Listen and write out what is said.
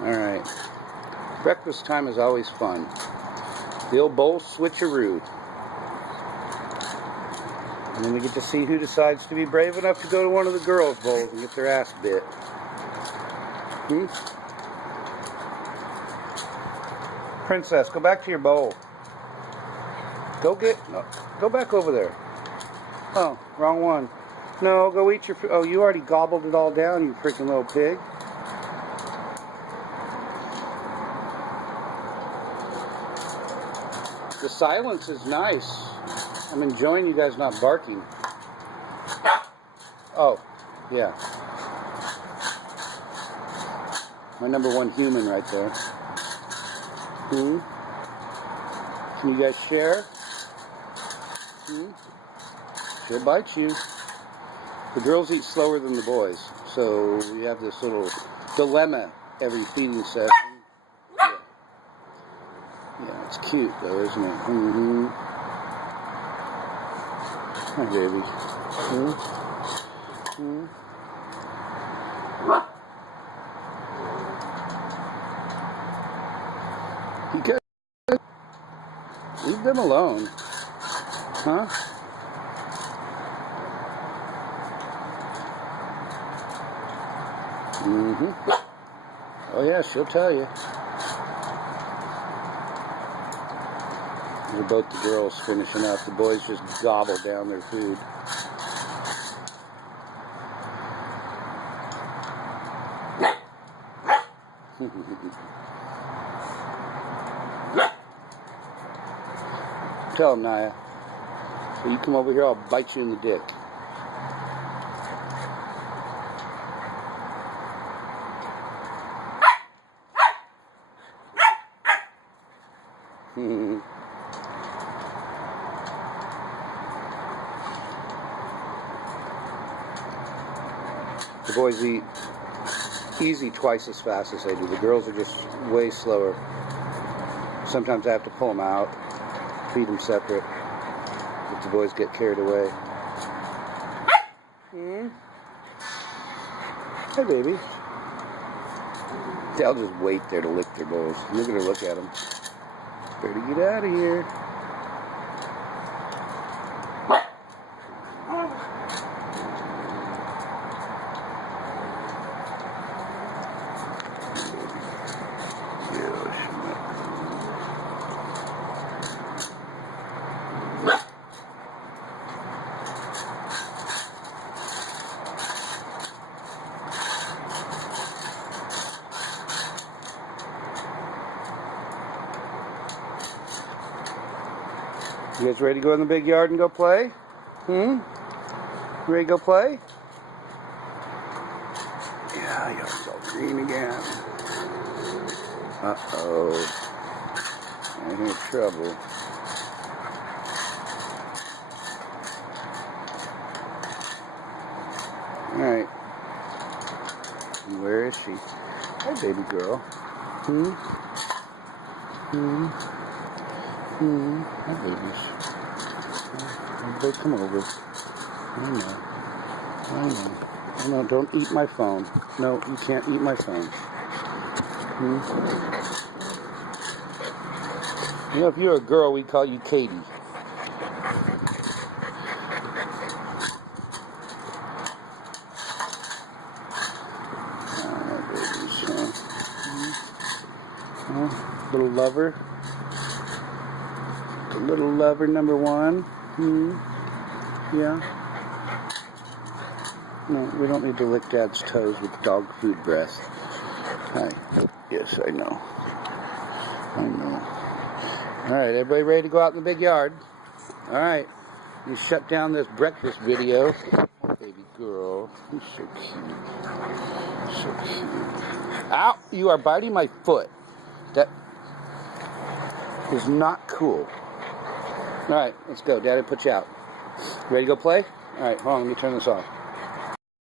Alright. Breakfast time is always fun. The old bowl switcheroo. And then we get to see who decides to be brave enough to go to one of the girls' bowls and get their ass bit. Princess, go back to your bowl. Go back over there. Oh, wrong one. No, go eat your food. Oh, you already gobbled it all down, you freaking little pig. The silence is nice. I'm enjoying you guys not barking. Oh, yeah. My number one human right there. Can you guys share? She'll bite you. The girls eat slower than the boys, so we have this little dilemma every feeding session. Yeah, it's cute though, isn't it? Hi, baby. You guys leave them alone, huh? Oh yeah, she'll tell you. They're both the girls finishing up. The boys just gobble down their food. Tell him, Naya. So you come over here, I'll bite you in the dick. The boys eat easy twice as fast as I do. The girls are just way slower. Sometimes I have to pull them out, feed them separate, if the boys get carried away. Hey, baby. They'll just wait there to lick their bowls. Look at her, look at them. Better get out of here. You guys ready to go in the big yard and go play? You ready to go play? Yeah, y'all's all green again. Uh-oh. I'm in trouble. Alright. Where is she? Hi, baby girl. Hi, babies. Everybody come over. I know, don't eat my phone. No, you can't eat my phone. You know, if you're a girl, we call you Katie. Babies, little lover. Little lover number one. Yeah. No, we don't need to lick Dad's toes with dog food breath. Hi. Yes, I know. Alright, everybody ready to go out in the big yard? Alright. You shut down this breakfast video. Oh, baby girl. You're so cute. So cute. Ow! You are biting my foot. That is not cool. Alright, let's go. Daddy put you out. Ready to go play? Alright, hold on, let me turn this off.